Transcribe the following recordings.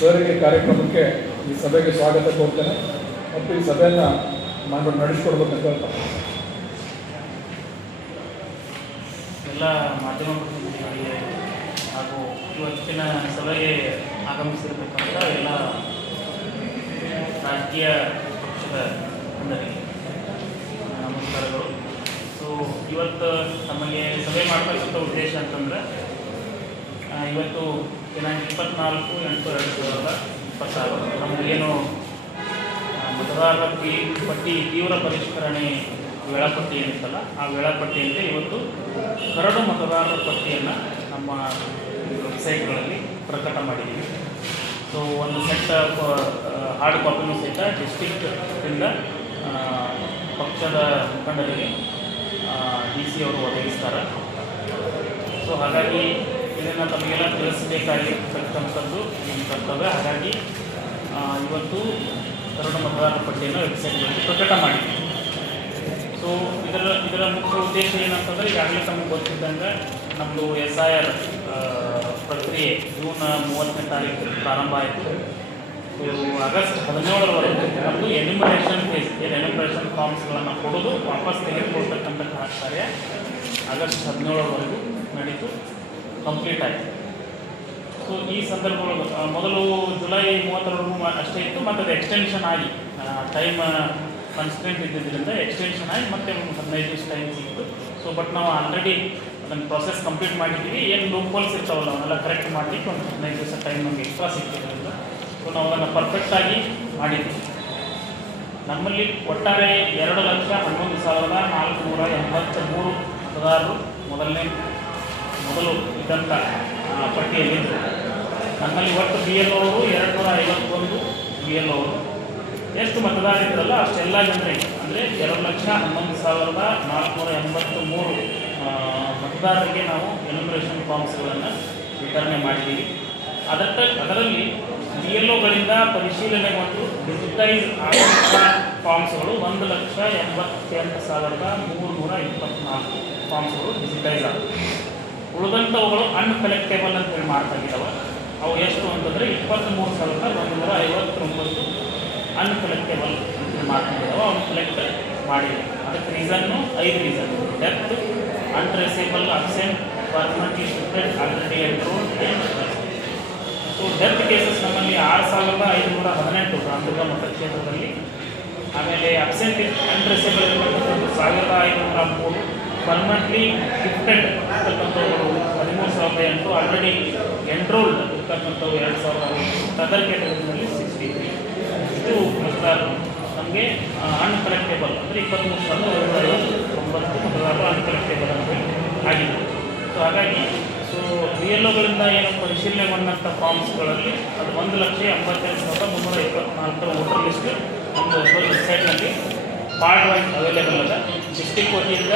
ಸರಿಗೆ ಕಾರ್ಯಕ್ರಮಕ್ಕೆ ಈ ಸಭೆಗೆ ಸ್ವಾಗತ ಕೋರ್ತೇನೆ ಮತ್ತು ಈ ಸಭೆಯನ್ನು ನಡೆಸಿಕೊಡ್ಬೇಕಂತ ಹೇಳ್ತಾರೆ. ಎಲ್ಲ ಮಾಧ್ಯಮ ಪ್ರತಿನಿಧಿಗಳಿಗೆ ಹಾಗೂ ಇವತ್ತಿನ ಸಭೆಗೆ ಆಗಮಿಸಿರತಕ್ಕಂಥ ಎಲ್ಲ ರಾಜಕೀಯ ಪಕ್ಷದ ಮುಖಂಡರಿಗೆ ನಮಸ್ಕಾರಗಳು. ಸೊ ಇವತ್ತು ನಮಗೆ ಸಭೆ ಮಾಡಬೇಕಂತ ಉದ್ದೇಶ ಅಂತಂದರೆ ಇವತ್ತು ದಿನಾಂಕ 24/8/2026 ನಮಗೇನು ಮತದಾರರ ಪಟ್ಟಿ ತೀವ್ರ ಪರಿಷ್ಕರಣೆ ವೇಳಾಪಟ್ಟಿ ಏನಿತ್ತಲ್ಲ ಆ ವೇಳಾಪಟ್ಟಿಯಲ್ಲಿ ಇವತ್ತು ಕರಡು ಮತದಾರರ ಪಟ್ಟಿಯನ್ನು ನಮ್ಮ ವೆಬ್ಸೈಟ್ಗಳಲ್ಲಿ ಪ್ರಕಟ ಮಾಡಿದ್ದೀವಿ. ಸೊ ಒಂದು ಸೆಟ್ ಹಾರ್ಡ್ ಕಾಪಿನೂ ಸಹಿತ ಡಿಸ್ಟ್ರಿಕ್ಟಿಂದ ಪಕ್ಷದ ಮುಖಂಡರಿಗೆ DC ಅವರು ಒದಗಿಸ್ತಾರೆ. ಸೊ ಹಾಗಾಗಿ ಇದನ್ನು ತಮಗೆಲ್ಲ ತಿಳಿಸಬೇಕಾಗಿರ್ತಕ್ಕಂಥದ್ದು ನಮ್ಮ ಕರ್ತವ್ಯ. ಹಾಗಾಗಿ ಇವತ್ತು ಕರಡು ಮತದಾರರ ಪಟ್ಟಿಯನ್ನು ವೆಬ್ಸೈಟ್ಗಳಲ್ಲಿ ಪ್ರಕಟ ಮಾಡಿದ್ದೀವಿ. ಸೊ ಇದರ ಮುಖ್ಯ ಉದ್ದೇಶ ಏನಂತಂದರೆ, ಈಗಾಗಲೇ ತಮಗೆ ಗೊತ್ತಿದ್ದಂಗೆ ನಮ್ಮದು SIR ಪ್ರಕ್ರಿಯೆ ಜೂನ್ 30ನೇ ತಾರೀಕು ಪ್ರಾರಂಭ ಆಯಿತು. ಸೊ ಆಗಸ್ಟ್ 17ರವರೆಗೂ ನಮ್ಮದು ಎನ್ಯುಮರೇಷನ್ ಫೇಸ್, ಎನ್ಯುಮರೇಷನ್ ಫಾರ್ಮ್ಸ್ಗಳನ್ನು ಕೊಡೋದು ವಾಪಸ್ ತೆಗೆದುಕೊಳ್ತಕ್ಕಂಥ ಕಾರ್ಯ ಆಗಸ್ಟ್ 17ರವರೆಗೂ ನಡೀತು, ಕಂಪ್ಲೀಟ್ ಆಯಿತು. ಸೊ ಈ ಸಂದರ್ಭಗಳು ಮೊದಲು ಜುಲೈ 30ರವರೆಗೂ ಅಷ್ಟೇ ಇತ್ತು, ಮತ್ತು ಅದು ಎಕ್ಸ್ಟೆನ್ಷನ್ ಆಗಿ ಟೈಮ್ ಕನ್ಸ್ಟೆಂಟ್ ಇದ್ದಿದ್ದರಿಂದ ಎಕ್ಸ್ಟೆನ್ಷನ್ ಆಗಿ ಮತ್ತೆ ಒಂದು 15 ದಿವಸ ಟೈಮ್ ಸಿಕ್ತು. ಸೊ ಬಟ್ ನಾವು ಆಲ್ರೆಡಿ ಅದನ್ನು ಪ್ರೊಸೆಸ್ ಕಂಪ್ಲೀಟ್ ಮಾಡಿದ್ದೀವಿ. ಏನು ಲೂಪ್ ಹೋಲ್ಸ್ ಇರ್ತಾವಲ್ಲ ಅವನ್ನೆಲ್ಲ ಕರೆಕ್ಟ್ ಮಾಡಲಿಕ್ಕೆ ಒಂದು 15 ದಿವಸ ಟೈಮ್ ನಮಗೆ ಎಕ್ಸ್ಟ್ರಾ ಸಿಕ್ಕಿದ್ದರಿಂದ ಸೊ ನಾವು ಅದನ್ನು ಪರ್ಫೆಕ್ಟಾಗಿ ಮಾಡಿದ್ದೀವಿ. ನಮ್ಮಲ್ಲಿ ಒಟ್ಟಾರೆ 2,11,483 ಮತದಾರರು ಮೊದಲು ಇದ್ದಂಥ ಪಟ್ಟಿಯಲ್ಲಿದ್ದರು. ನಮ್ಮಲ್ಲಿ ಒಟ್ಟು BLO ಅವರು 251 BLO ಅವರು. ಎಷ್ಟು ಮತದಾರರಿದ್ರಲ್ಲ ಅಷ್ಟೆಲ್ಲ ಜನರಿಗೆ ಅಂದರೆ 2,11,483 ಮತದಾರರಿಗೆ ನಾವು ಎನ್ಯುಮರೇಷನ್ ಫಾರ್ಮ್ಸ್ಗಳನ್ನು ವಿತರಣೆ ಮಾಡಿದ್ದೀವಿ. ಅದರಲ್ಲಿ BLOಗಳಿಂದ ಪರಿಶೀಲನೆಗೊಂಡು ಡಿಜಿಟೈಸ್ ಆದಂಥ ಫಾರ್ಮ್ಸ್ಗಳು 1,88,324 ಫಾರ್ಮ್ಸ್ಗಳು ಡಿಜಿಟೈಸ್ ಆಗುತ್ತೆ. ಉಳಿದಂಥವುಗಳು ಅನ್ಕಲೆಕ್ಟೇಬಲ್ ಅಂತೇಳಿ ಮಾಡ್ತಾಗಿದ್ದಾವೆ. ಅವು ಎಷ್ಟು ಅಂತಂದರೆ 23,159 ಅನ್ಕಲೆಕ್ಟೇಬಲ್ ಅಂತೇಳಿ ಮಾಡ್ಕೊಂಡಿದ್ದಾವೆ. ಅವನು ಕಲೆಕ್ಟ್ ಮಾಡಿಲ್ಲ. ಅದಕ್ಕೆ ರೀಸನ್ನು 5 reason: death, untraceable, absent, permanently shifted, already enrolled and. So death cases ನಮ್ಮಲ್ಲಿ 6,518 ಗಾಂಧಿಗ ಮತಕ್ಷೇತ್ರದಲ್ಲಿ. ಆಮೇಲೆ ಅಬ್ಸೆಂಟ್ ಅನ್ಟ್ರೇಸೇಬಲ್ ಇರ್ತಕ್ಕಂಥದ್ದು 1,503, ಪರ್ಮನೆಂಟ್ಲಿ ಶಿಫ್ಟೆಡ್ ಇರ್ತಕ್ಕಂಥವ್ರು 13,008, ಆಲ್ರೆಡಿ ಎಂಟ್ರೋಲ್ಡ್ ಇರ್ತಕ್ಕಂಥವು 2,000. ಅದರ್ ಕ್ಯಾಟಗರಿನಲ್ಲಿ 63. ಇಷ್ಟು ಮತದಾರರು ನಮಗೆ ಅನ್ಕಲೆಕ್ಟೇಬಲ್ ಅಂದರೆ 23,159 ಮತದಾರರು ಅನ್ಕಲೆಕ್ಟೇಬಲ್ ಅಂತ ಆಗಿದೆ. ಸೊ ಹಾಗಾಗಿ BLOಗಳಿಂದ ಏನು ಪರಿಶೀಲನೆಗೊಂಡಂಥ ಫಾರ್ಮ್ಸ್ಗಳಲ್ಲಿ ಅದು 1,88,324 ವೋಟರ್ ಲಿಸ್ಟ್ ನಮ್ಮದು ವೆಬ್ಸೈಟ್ನಲ್ಲಿ ಪಾರ್ಟ್ ವೈಸ್ ಅವೈಲೇಬಲ್ ಅದ. ಡಿಸ್ಟಿಕ್ ವತಿಯಿಂದ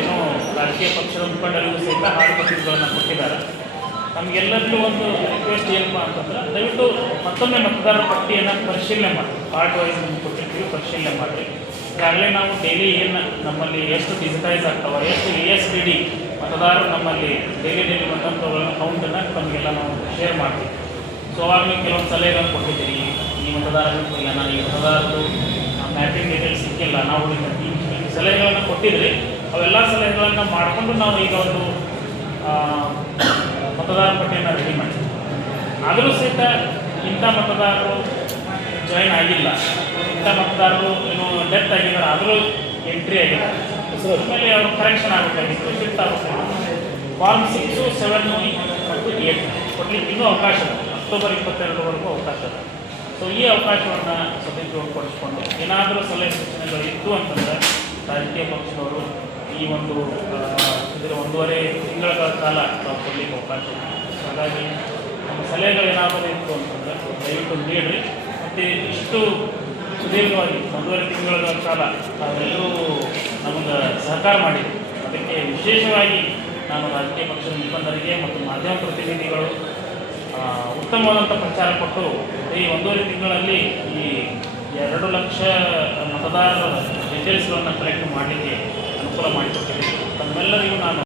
ಏನೋ ರಾಜಕೀಯ ಪಕ್ಷದ ಮುಖಂಡರಿಗೂ ಸಹಿತ ಹಾರ್ಡ್ ಕಾಪೀಸ್ಗಳನ್ನು ಕೊಟ್ಟಿದ್ದಾರೆ. ನಮಗೆಲ್ಲರಿಗೂ ಒಂದು ರಿಕ್ವೆಸ್ಟ್ ಏನಪ್ಪ ಅಂತಂದ್ರೆ, ದಯವಿಟ್ಟು ಮತ್ತೊಮ್ಮೆ ಮತದಾರರ ಪಟ್ಟಿಯನ್ನು ಪರಿಶೀಲನೆ ಮಾಡಿ, ಪಾರ್ಟ್ ವೈಸ್ ನಮ್ಗೆ ಕೊಟ್ಟಿರ್ತೀವಿ, ಪರಿಶೀಲನೆ ಮಾಡಿರಿ. ಈಗಾಗಲೇ ನಾವು ಡೈಲಿ ಏನು ನಮ್ಮಲ್ಲಿ ಎಷ್ಟು ಡಿಜಿಟೈಸ್ ಆಗ್ತಾವೆ, ಎಷ್ಟು ASBD ಮತದಾರರು ನಮ್ಮಲ್ಲಿ ಡೈಲಿ ಮತದಾರಗಳ ಕೌಂಟನ್ನು ತಮಗೆಲ್ಲ ನಾವು ಶೇರ್ ಮಾಡ್ತೀವಿ. ಸೊ ಅವಾಗ ನೀವು ಕೆಲವೊಂದು ಸಲಹೆಗಳನ್ನು ಕೊಟ್ಟಿದ್ದೀರಿ, ಈ ಮತದಾರರು ಇಲ್ಲ, ನಾನು ಈ ಮತದಾರರು ಮ್ಯಾಪಿಂಗ್ ಡೀಟೇಲ್ಸ್ ಸಿಕ್ಕಿಲ್ಲ, ನಾವು ಈ ಸಲಹೆಗಳನ್ನು ಕೊಟ್ಟಿದ್ರಿ. ಅವೆಲ್ಲ ಸಲಹೆಗಳನ್ನು ಮಾಡಿಕೊಂಡು ನಾವು ಈಗ ಒಂದು ಮತದಾರ ಪಟ್ಟಿಯನ್ನು ರೆಡಿ ಮಾಡಿದ್ವಿ. ಆದರೂ ಸಹಿತ ಇಂಥ ಮತದಾರರು ಜಾಯಿನ್ ಆಗಿಲ್ಲ, ಇಂಥ ಮತದಾರರು ಏನು ಡೆತ್ ಆಗಿದ್ದಾರೆ, ಆದರೂ ಎಂಟ್ರಿ ಆಗಿದ್ದಾರೆ. ಆಮೇಲೆ ಅವರು ಕರೆಕ್ಷನ್ ಆಗಬೇಕಾಗಿತ್ತು, ಶಿಫ್ಟ್ ಆಗಬೇಕಾಗಿತ್ತು. ಫಾರ್ಮ್ 6, 7 ಮತ್ತು 8 ಕೊಡಲಿಕ್ಕೆ ಇನ್ನೂ ಅವಕಾಶ ಇದೆ. ಅಕ್ಟೋಬರ್ 22ರವರೆಗೂ ಅವಕಾಶ ಇದೆ. ಸೊ ಈ ಅವಕಾಶವನ್ನು ಸದುಪಯೋಗಪಡಿಸ್ಕೊಂಡು ಏನಾದರೂ ಸಲಹೆ ಸೂಚನೆಗಳು ಇತ್ತು ಅಂತಂದರೆ ರಾಜಕೀಯ ಪಕ್ಷದವರು ಈ ಒಂದು 1.5 ತಿಂಗಳ ಕಾಲ ನಾವು ಕೊಡಲಿಕ್ಕೆ ಅವಕಾಶ ಇದೆ. ಹಾಗಾಗಿ ನಮ್ಮ ಸಲಹೆಗಳು ಏನಾದರೂ ಇತ್ತು ಅಂತಂದರೆ ದಯವಿಟ್ಟು ನೀಡಿರಿ. ಮತ್ತು ಇಷ್ಟು ಸುದೀರ್ಘವಾಗಿ 1.5 ತಿಂಗಳ ಕಾಲ ನಾವೆಲ್ಲರೂ ನಮಗೆ ಸಹಕಾರ ಮಾಡಿದ್ವಿ. ಅದಕ್ಕೆ ವಿಶೇಷವಾಗಿ ನಾನು ರಾಜಕೀಯ ಪಕ್ಷದ ಮುಖಂಡರಿಗೆ ಮತ್ತು ಮಾಧ್ಯಮ ಪ್ರತಿನಿಧಿಗಳು ಉತ್ತಮವಾದಂಥ ಪ್ರಚಾರ ಕೊಟ್ಟು ಈ 1.5 ತಿಂಗಳಲ್ಲಿ ಈ 2 ಲಕ್ಷ ಮತದಾರರ ಡೀಟೇಲ್ಸ್ಗಳನ್ನು ಕಲೆಕ್ಟ್ ಮಾಡಲಿಕ್ಕೆ ಅನುಕೂಲ ಮಾಡಿಕೊಟ್ಟಿದ್ದೀವಿ. ತಮ್ಮೆಲ್ಲರಿಗೂ ನಾನು